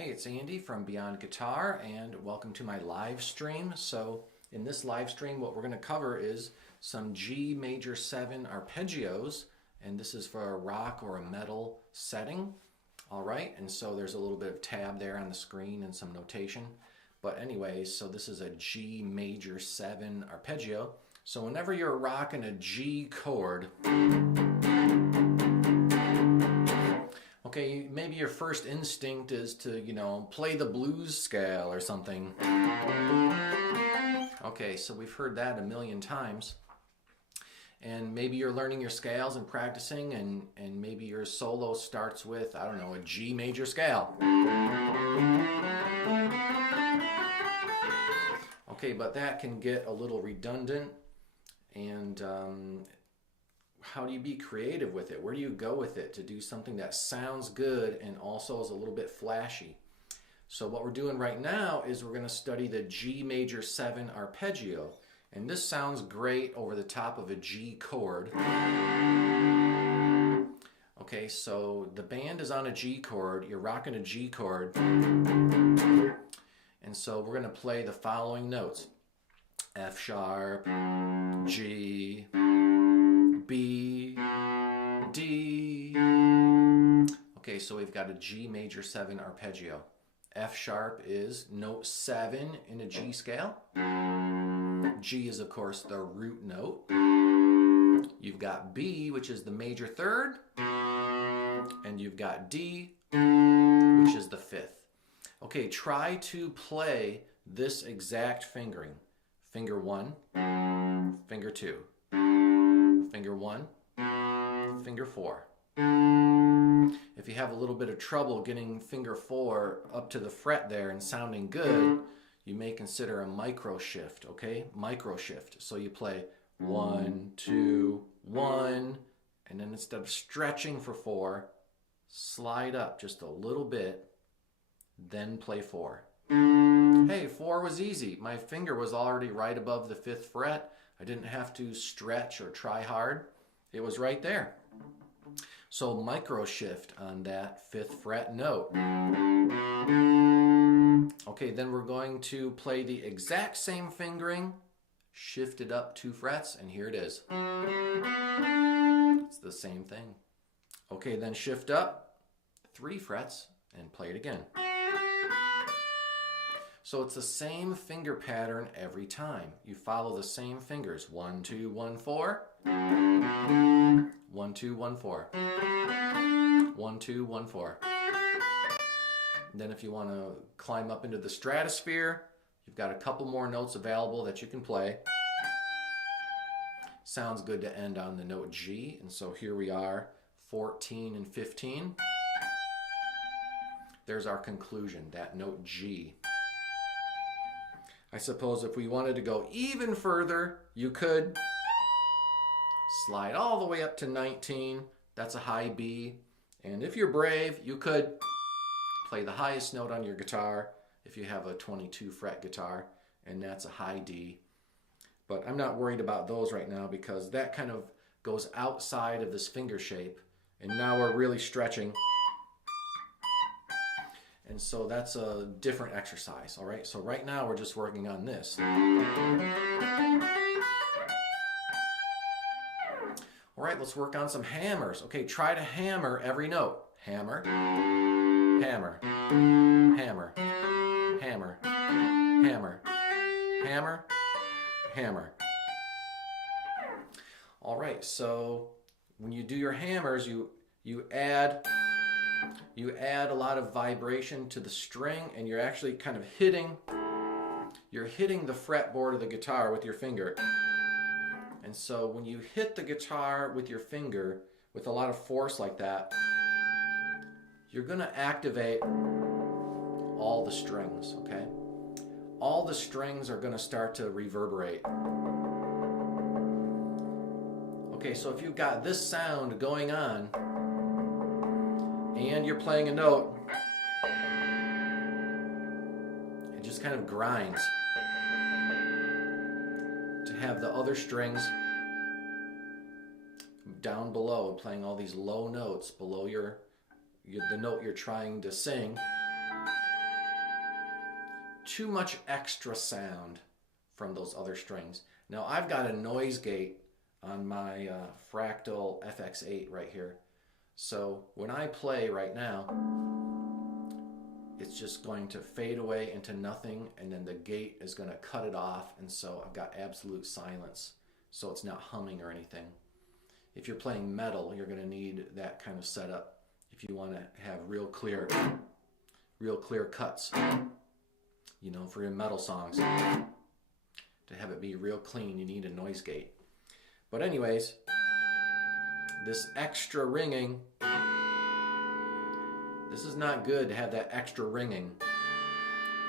Hey, it's Andy from Beyond Guitar, and welcome to my live stream. So in this live stream, what we're going to cover is some G major 7 arpeggios, and this is for a rock or a metal setting. All right, and so there's a little bit of tab there on the screen and some notation. But anyways, so this is a G major 7 arpeggio. So whenever you're rocking a G chord, okay, maybe your first instinct is to, play the blues scale or something. Okay, so we've heard that a million times. And maybe you're learning your scales and practicing, and maybe your solo starts with, I don't know, a G major scale. Okay, but that can get a little redundant, and how do you be creative with it? Where do you go with it to do something that sounds good and also is a little bit flashy? So what we're doing right now is we're going to study the G major 7 arpeggio. And this sounds great over the top of a G chord. Okay, so the band is on a G chord, you're rocking a G chord. And so we're going to play the following notes: F sharp, G, B, D. Okay, so we've got a G major 7 arpeggio. F sharp is note 7 in a G scale. G is, of course, the root note. You've got B, which is the major 3rd. And you've got D, which is the 5th. Okay, try to play this exact fingering. Finger 1, finger 2. Finger 1, finger 4. If you have a little bit of trouble getting finger 4 up to the fret there and sounding good, you may consider a micro shift, okay? Micro shift. So you play 1, 2, 1, and then instead of stretching for 4, slide up just a little bit, then play 4. Hey, 4 was easy. My finger was already right above the 5th fret. I didn't have to stretch or try hard. It was right there. So micro shift on that 5th fret note. Okay, then we're going to play the exact same fingering, shift it up 2 frets, and here it is. It's the same thing. Okay, then shift up 3 frets and play it again. So it's the same finger pattern every time. You follow the same fingers. 1, 2, 1, 4. 1, 2, 1, 4. 1, 2, 1, 4. And then if you want to climb up into the stratosphere, you've got a couple more notes available that you can play. Sounds good to end on the note G, and so here we are, 14 and 15. There's our conclusion, that note G. I suppose if we wanted to go even further, you could slide all the way up to 19. That's a high B. And if you're brave, you could play the highest note on your guitar if you have a 22 fret guitar, and that's a high D. But I'm not worried about those right now because that kind of goes outside of this finger shape, and now we're really stretching. And so that's a different exercise, all right? So right now we're just working on this. All right, let's work on some hammers. Okay, try to hammer every note. Hammer, hammer, hammer, hammer, hammer, hammer, hammer. All right, so when you do your hammers, you add a lot of vibration to the string, and you're actually kind of hitting the fretboard of the guitar with your finger. And so when you hit the guitar with your finger with a lot of force like that, you're going to activate all the strings, okay? All the strings are going to start to reverberate. Okay, so if you've got this sound going on and you're playing a note, it just kind of grinds to have the other strings down below, playing all these low notes below the note you're trying to sing. too much extra sound from those other strings. Now I've got a noise gate on my Fractal FX8 right here. So when I play right now, it's just going to fade away into nothing, and then the gate is going to cut it off, and so I've got absolute silence, so it's not humming or anything. If you're playing metal, you're going to need that kind of setup if you want to have real clear cuts, you know, for your metal songs. To have it be real clean, you need a noise gate. But anyways, this extra ringing, this is not good to have that extra ringing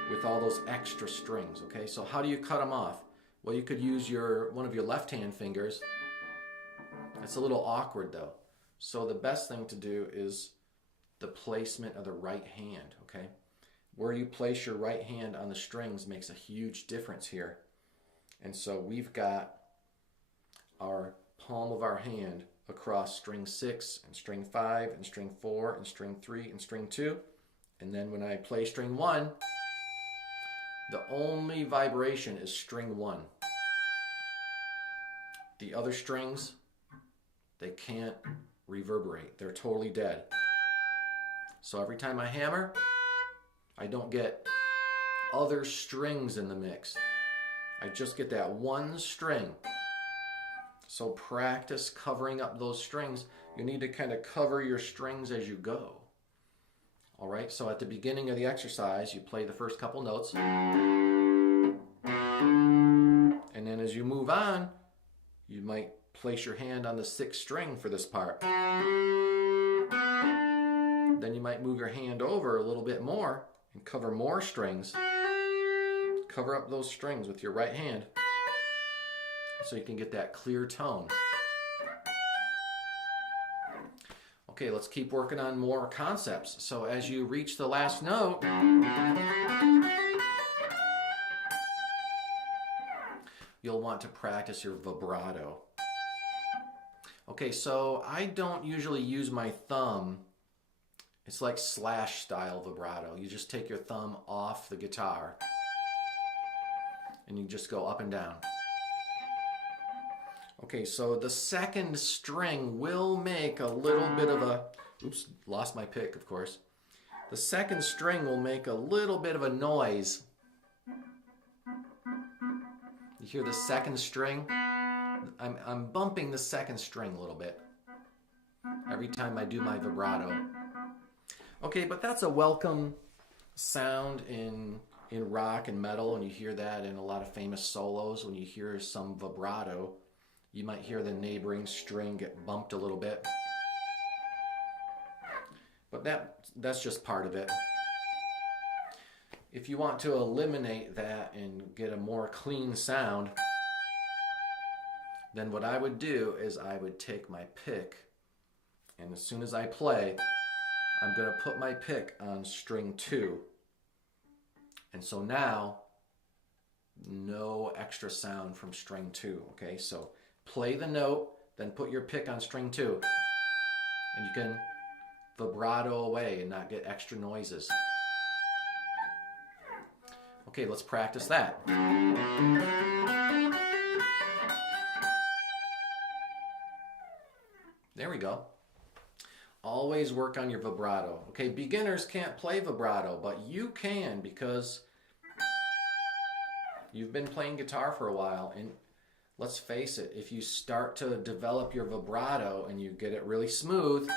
with all those extra strings, okay? So how do you cut them off? Well, you could use one of your left-hand fingers. It's a little awkward though. So the best thing to do is the placement of the right hand, okay? Where you place your right hand on the strings makes a huge difference here. And so we've got our palm of our hand across string 6 and string 5 and string 4 and string 3 and string 2. And then when I play string 1, the only vibration is string 1. The other strings, they can't reverberate. They're totally dead. So every time I hammer, I don't get other strings in the mix. I just get that one string. So practice covering up those strings. You need to kind of cover your strings as you go. All right, so at the beginning of the exercise, you play the first couple notes. And then as you move on, you might place your hand on the 6th string for this part. Then you might move your hand over a little bit more and cover more strings. Cover up those strings with your right hand so you can get that clear tone. Okay, let's keep working on more concepts. So as you reach the last note, you'll want to practice your vibrato. Okay, so I don't usually use my thumb. It's like slash style vibrato. You just take your thumb off the guitar and you just go up and down. Okay, so the 2nd string will make a little bit of a, oops, lost my pick, of course. The 2nd string will make a little bit of a noise. You hear the 2nd string? I'm bumping the 2nd string a little bit every time I do my vibrato. Okay, but that's a welcome sound in rock and metal, and you hear that in a lot of famous solos. When you hear some vibrato, you might hear the neighboring string get bumped a little bit. But that's just part of it. If you want to eliminate that and get a more clean sound, then what I would do is I would take my pick, and as soon as I play, I'm going to put my pick on string 2. And so now, no extra sound from string 2, okay? So play the note, then put your pick on string 2, and you can vibrato away and not get extra noises. Okay, let's practice that. There we go. Always work on your vibrato. Okay, beginners can't play vibrato, but you can because you've been playing guitar for a while. And let's face it, if you start to develop your vibrato and you get it really smooth,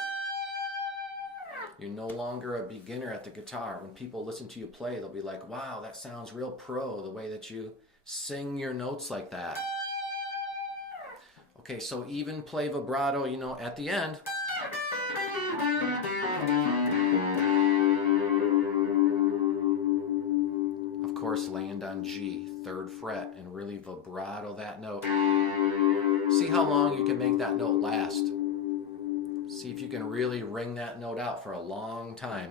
you're no longer a beginner at the guitar. When people listen to you play, they'll be like, wow, that sounds real pro, the way that you sing your notes like that. Okay, so even play vibrato, you know, at the end. Of course, land on G, 3rd fret, and really vibrato that note. See how long you can make that note last. See if you can really ring that note out for a long time.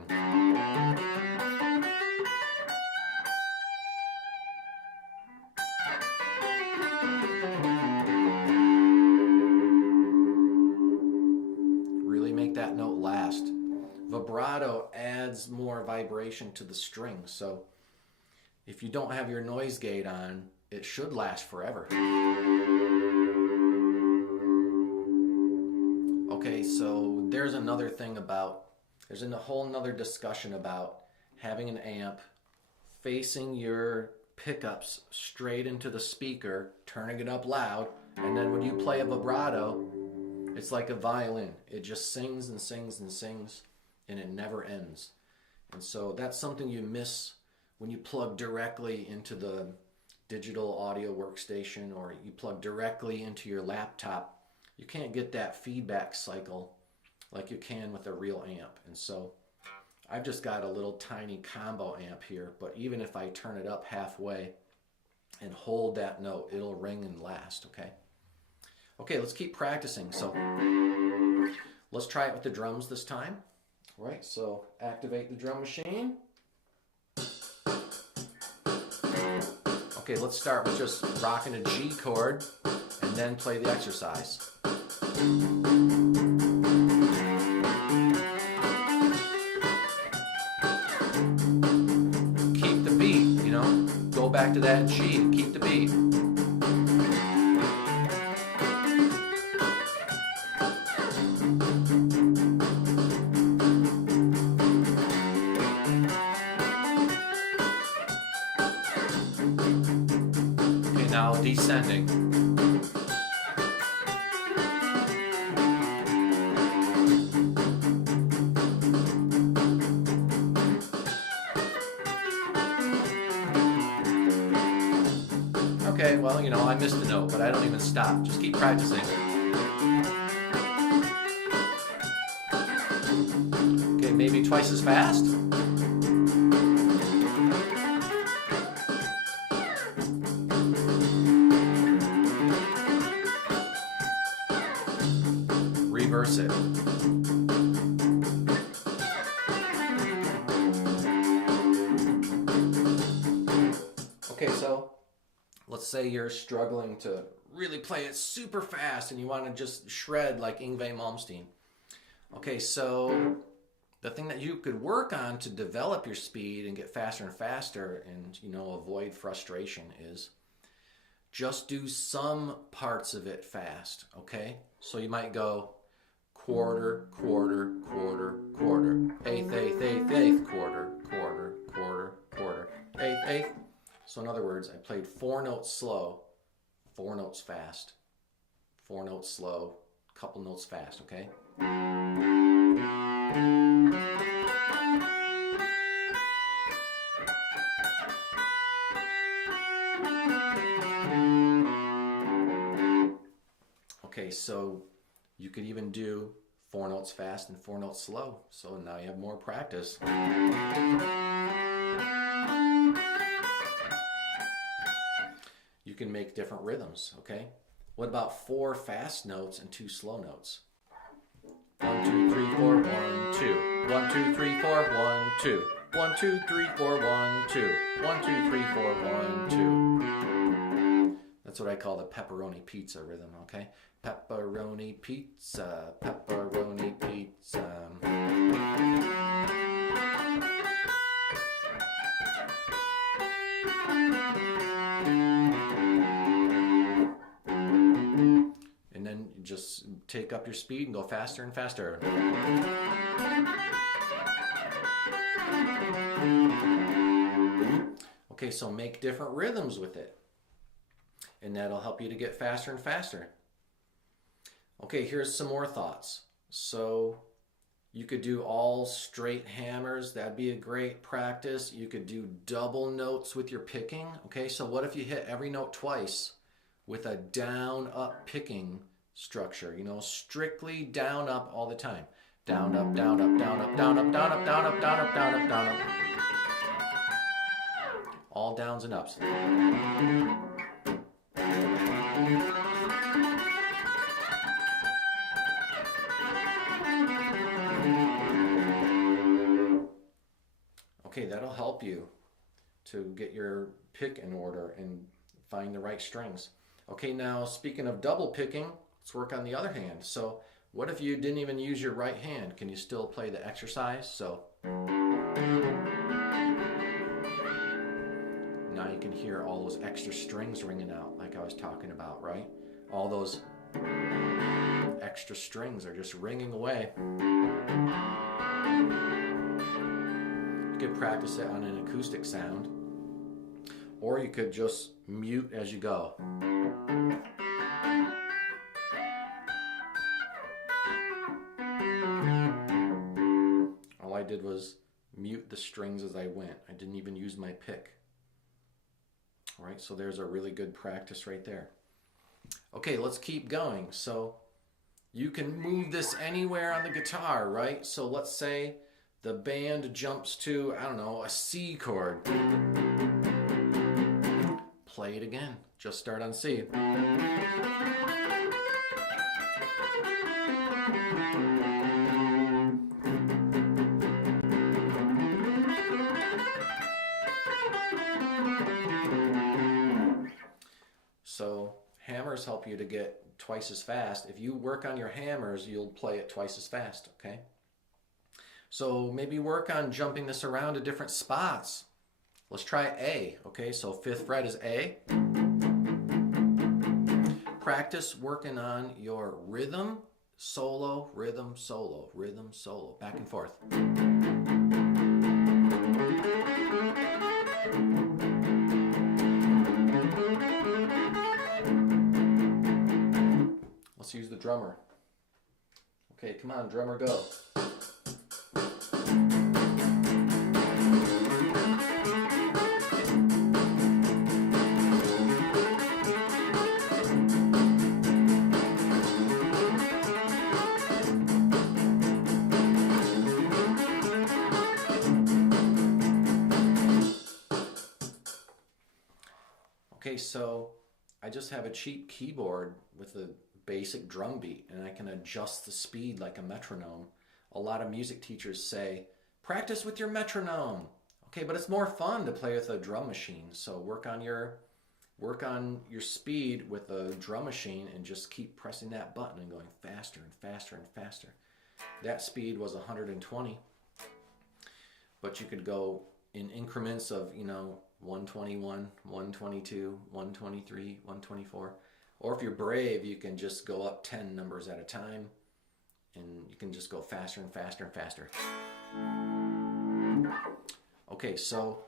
Really make that note last. Vibrato adds more vibration to the string, so if you don't have your noise gate on, it should last forever. Okay, so there's another thing about, there's a whole nother discussion about having an amp facing your pickups straight into the speaker, turning it up loud, and then when you play a vibrato, it's like a violin. It just sings and sings and sings, and it never ends. And so that's something you miss when you plug directly into the digital audio workstation or you plug directly into your laptop. You can't get that feedback cycle like you can with a real amp. And so I've just got a little tiny combo amp here, but even if I turn it up halfway and hold that note, it'll ring and last, okay? Okay, let's keep practicing. So let's try it with the drums this time. All right, so activate the drum machine. Okay, let's start with just rocking a G chord and then play the exercise. Keep the beat, you know, go back to that G, keep the beat. Okay, now descending. Okay, well, you know, I missed a note, but I don't even stop. Just keep practicing. Okay, maybe twice as fast. Reverse it. Okay, so let's say you're struggling to really play it super fast and you want to just shred like Yngwie Malmsteen. Okay, so the thing that you could work on to develop your speed and get faster and faster and, you know, avoid frustration is just do some parts of it fast, okay? So you might go quarter, quarter, quarter, quarter, eighth, eighth, eighth, eighth, quarter, quarter, quarter, quarter, eighth, eighth. So in other words, I played 4 notes slow, 4 notes fast, 4 notes slow, couple notes fast, okay? Okay, so you could even do 4 notes fast and 4 notes slow. So now you have more practice. You can make different rhythms, okay? What about 4 fast notes and 2 slow notes? 1, 2, 3, 4, 1, 2. 1, 2, 3, 4, 1, 2. 1, 2, 3, 4, 1, 2. 1, 2, 3, 4, 1, 2. That's what I call the pepperoni pizza rhythm, okay? Pepperoni pizza, pepperoni pizza. And then you just take up your speed and go faster and faster. Okay, so make different rhythms with it. And that'll help you to get faster and faster. Okay, here's some more thoughts. So you could do all straight hammers. That'd be a great practice. You could do double notes with your picking. Okay, so what if you hit every note twice with a down-up picking structure? You know, strictly down-up all the time. Down, up, down, up, down, up, down, up, down, up, down, up, down, up, down, up, down, up. All downs and ups. Okay, that'll help you to get your pick in order and find the right strings. Okay, now speaking of double picking, let's work on the other hand. So what if you didn't even use your right hand? Can you still play the exercise? So Now you can hear all those extra strings ringing out like I was talking about, right? All those extra strings are just ringing away. You could practice it on an acoustic sound, or you could just mute as you go. All I did was mute the strings as I went. I didn't even use my pick. All right, so there's a really good practice right there. Okay, let's keep going. So you can move this anywhere on the guitar, right? So let's say the band jumps to, I don't know, a C chord. Play it again. Just start on C. So hammers help you to get twice as fast. If you work on your hammers, you'll play it twice as fast, okay? So maybe work on jumping this around to different spots. Let's try A, okay? So 5th fret is A. Practice working on your rhythm, solo, rhythm, solo, rhythm, solo, back and forth. Let's use the drummer. Okay, come on, drummer, go. Okay, so I just have a cheap keyboard with a basic drum beat, and I can adjust the speed like a metronome. A lot of music teachers say, practice with your metronome. Okay, but it's more fun to play with a drum machine. So work on your speed with a drum machine and just keep pressing that button and going faster and faster and faster. That speed was 120, but you could go in increments of, 121, 122, 123, 124. Or if you're brave, you can just go up 10 numbers at a time, and you can just go faster and faster and faster. Okay, so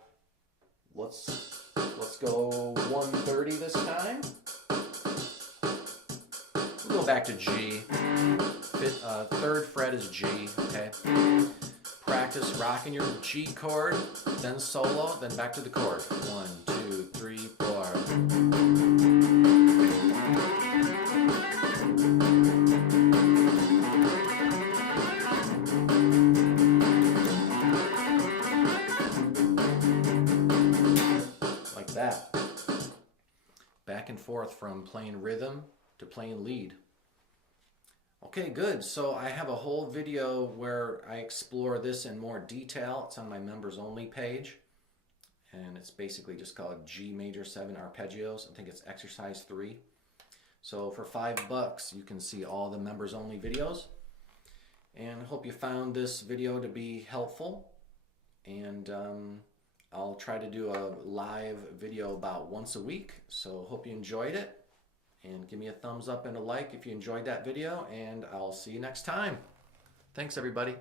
let's go 130 this time. We'll go back to G. 3rd fret is G, okay? Practice rocking your G chord, then solo, then back to the chord. 1, 2, 3, 4. Like that. Back and forth from playing rhythm to playing lead. Okay, good. So I have a whole video where I explore this in more detail. It's on my members only page, and it's basically just called G major 7 Arpeggios. I think it's exercise 3. So for $5, you can see all the members only videos. And I hope you found this video to be helpful. And I'll try to do a live video about once a week. So hope you enjoyed it. And give me a thumbs up and a like if you enjoyed that video, and I'll see you next time. Thanks, everybody.